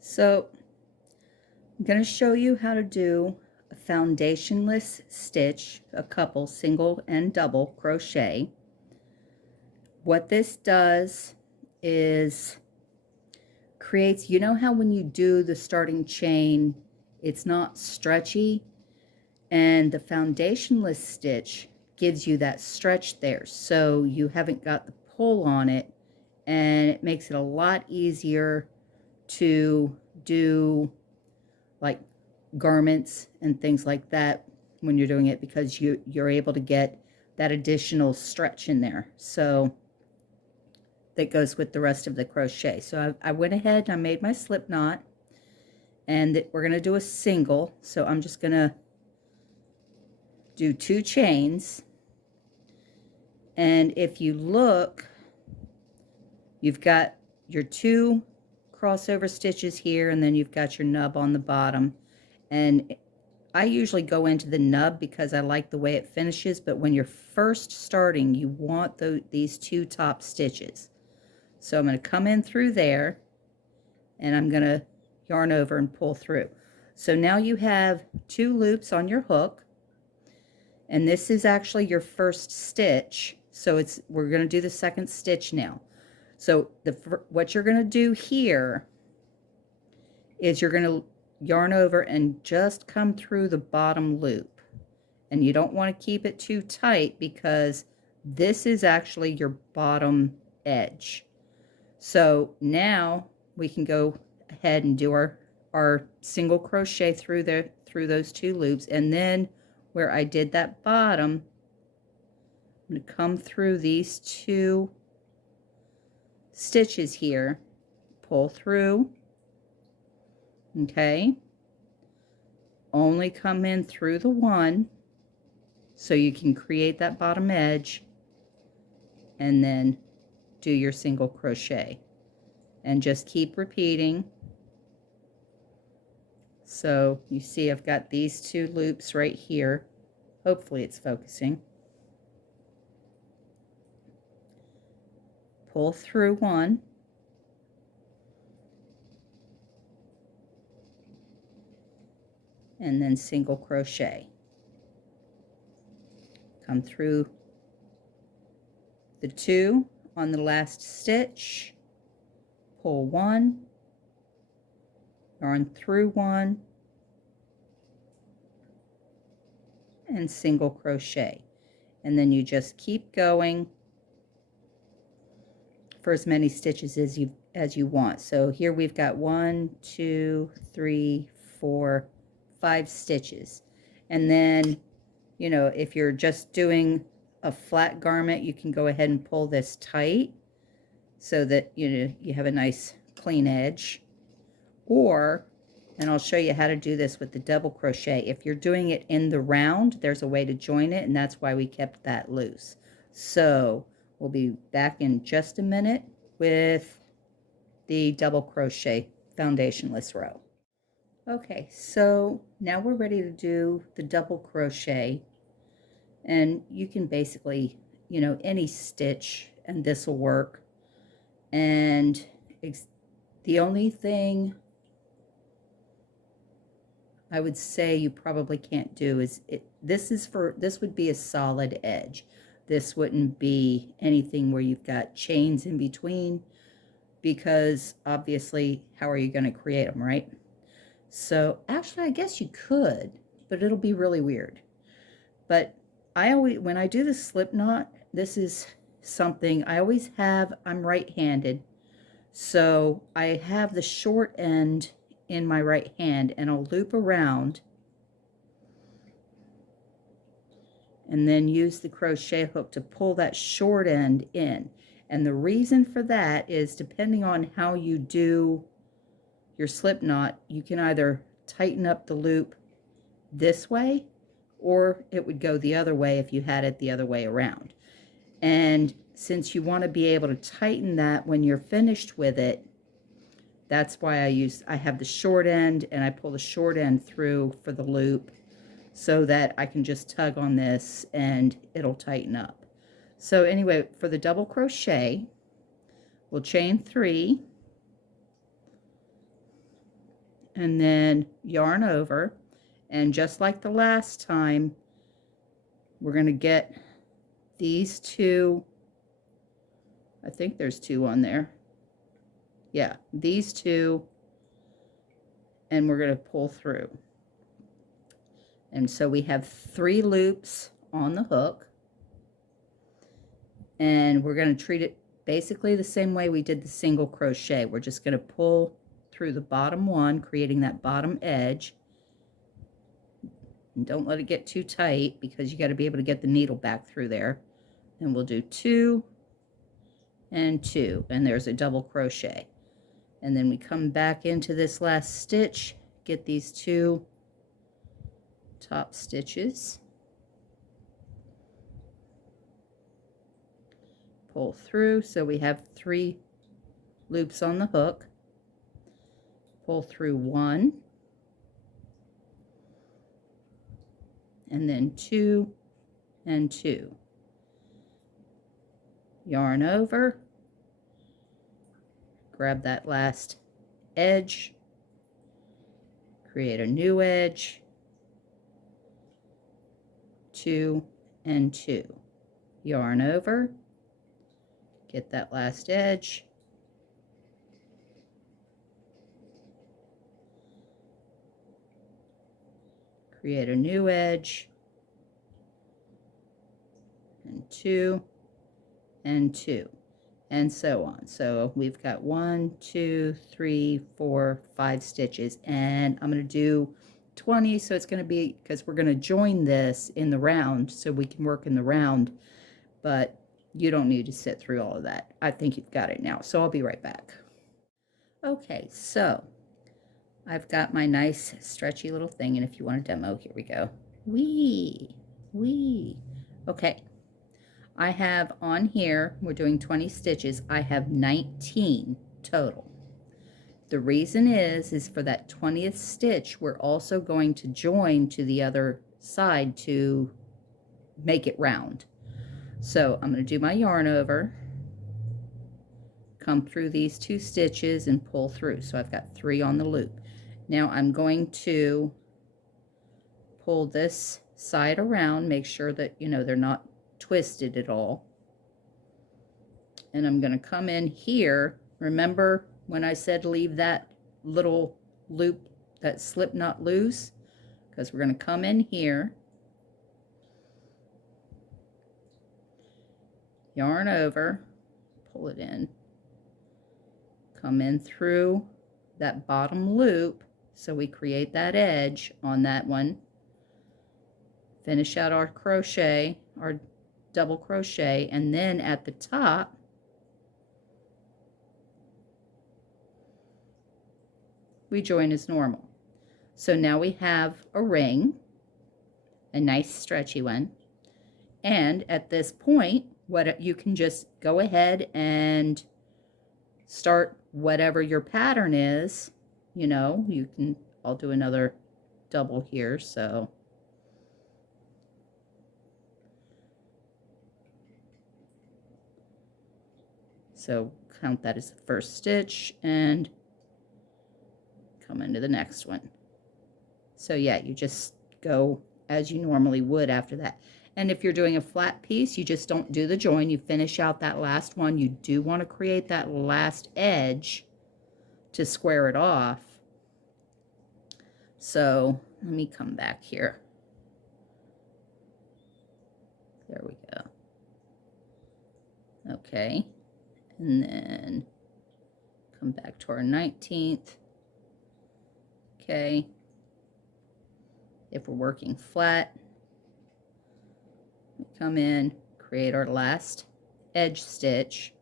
So I'm going to show you how to do a foundationless stitch, a couple single and double crochet. What this does is creates, you know how when you do the starting chain, it's not stretchy, and the foundationless stitch gives you that stretch there, so you haven't got the pull on it, and it makes it a lot easier to do like garments and things like that when you're doing it, because you're able to get that additional stretch in there. So that goes with the rest of the crochet. So I went ahead and I made my slip knot, and we're going to do a single. So I'm just going to do 2 chains, and if you look, you've got your 2 crossover stitches here, and then you've got your nub on the bottom. And I usually go into the nub because I like the way it finishes, but when you're first starting, you want these 2 top stitches. So I'm going to come in through there, and I'm going to yarn over and pull through. So now you have 2 loops on your hook, and this is actually your first stitch. So we're going to do the second stitch now. So what you're going to do here is you're going to yarn over and just come through the bottom loop, and you don't want to keep it too tight because this is actually your bottom edge. So now we can go ahead and do our single crochet through those 2 loops, and then where I did that bottom, I'm going to come through these 2 stitches here, pull through. Okay, only come in through the 1 so you can create that bottom edge, and then do your single crochet, and just keep repeating. So you see I've got these 2 loops right here. Hopefully it's focusing. Pull through 1, and then single crochet. Come through the 2 on the last stitch, pull 1, yarn through 1, and single crochet. And then you just keep going for as many stitches as you want. So here we've got 1, 2, 3, 4, 5 stitches. And then, you know, if you're just doing a flat garment, you can go ahead and pull this tight so that, you know, you have a nice clean edge. Or, and I'll show you how to do this with the double crochet, if you're doing it in the round, there's a way to join it, and that's why we kept that loose. So we'll be back in just a minute with the double crochet foundationless row. Okay, so now we're ready to do the double crochet, and you can basically, you know, any stitch and this will work. And the only thing I would say you probably can't do is this would be a solid edge. This wouldn't be anything where you've got chains in between, because obviously how are you going to create them, right? So actually I guess you could, but it'll be really weird. But I always, when I do the slip knot, this is something I always have. I'm right-handed, so I have the short end in my right hand, and I'll loop around and then use the crochet hook to pull that short end in. And the reason for that is, depending on how you do your slip knot, you can either tighten up the loop this way, or it would go the other way if you had it the other way around. And since you want to be able to tighten that when you're finished with it, that's why I have the short end, and I pull the short end through for the loop so that I can just tug on this and it'll tighten up. So anyway, for the double crochet, we'll chain 3, and then yarn over. And just like the last time, we're going to get these two, I think there's two on there. Yeah, these two, and we're going to pull through. And so we have 3 loops on the hook, and we're going to treat it basically the same way we did the single crochet. We're just going to pull through the bottom one, creating that bottom edge. And don't let it get too tight, because you got to be able to get the needle back through there. And we'll do 2 and 2, and there's a double crochet. And then we come back into this last stitch, get these 2 top stitches, pull through, so we have 3 loops on the hook, pull through 1, and then 2 and 2, yarn over, grab that last edge, create a new edge, 2 and 2, yarn over, get that last edge, create a new edge, and 2 and 2, and so on. So we've got 1, 2, 3, 4, 5 stitches, and I'm going to do 20, so it's going to be, because we're going to join this in the round so we can work in the round, but you don't need to sit through all of that. I think you've got it now, so I'll be right back. Okay, so I've got my nice stretchy little thing, and if you want a demo, here we go. Wee. Okay, I have on here, we're doing 20 stitches, I have 19 total. The reason is for that 20th stitch, we're also going to join to the other side to make it round. So I'm going to do my yarn over, come through these 2 stitches and pull through. So I've got 3 on the loop. Now I'm going to pull this side around, make sure that, you know, they're not twisted at all. And I'm going to come in here. Remember when I said leave that little loop, that slip knot loose? Because we're going to come in here, yarn over, pull it in, come in through that bottom loop, so we create that edge on that one, finish out our crochet, our double crochet, and then at the top we join as normal. So now we have a ring, a nice stretchy one, and at this point, what you can just go ahead and start whatever your pattern is. You know, you can, I'll do another double here, so count that as the first stitch and come into the next one. So yeah, you just go as you normally would after that. And if you're doing a flat piece, you just don't do the join, you finish out that last one. You do want to create that last edge to square it off. So let me come back here. There we go. Okay, and then come back to our 19th. Okay, if we're working flat, we come in, create our last edge stitch,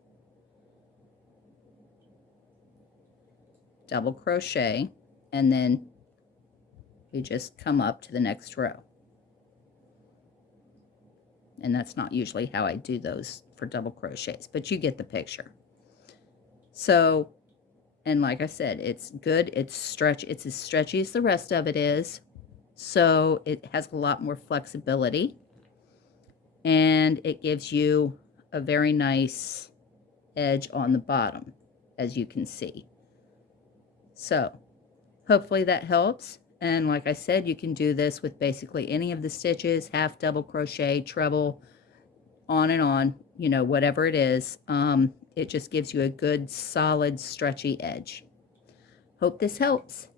double crochet, and then we just come up to the next row. And that's not usually how I do those for double crochets, but you get the picture. So, and like I said, it's good, it's as stretchy as the rest of it is, so it has a lot more flexibility, and it gives you a very nice edge on the bottom, as you can see. So Hopefully that helps. And like I said, you can do this with basically any of the stitches, half double crochet, treble, on and on, you know, whatever it is. It just gives you a good, solid, stretchy edge. Hope this helps.